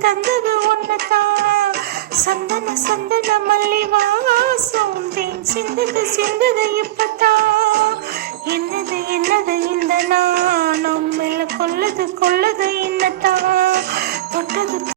தந்தது ஒன்னதான். சந்தன சந்தன மல்லி வாசம் தேன் சிந்தது சிந்தது இப்பதான். என்னது என்னது இந்த நாணம் மெல்ல கொல்லது கொல்லது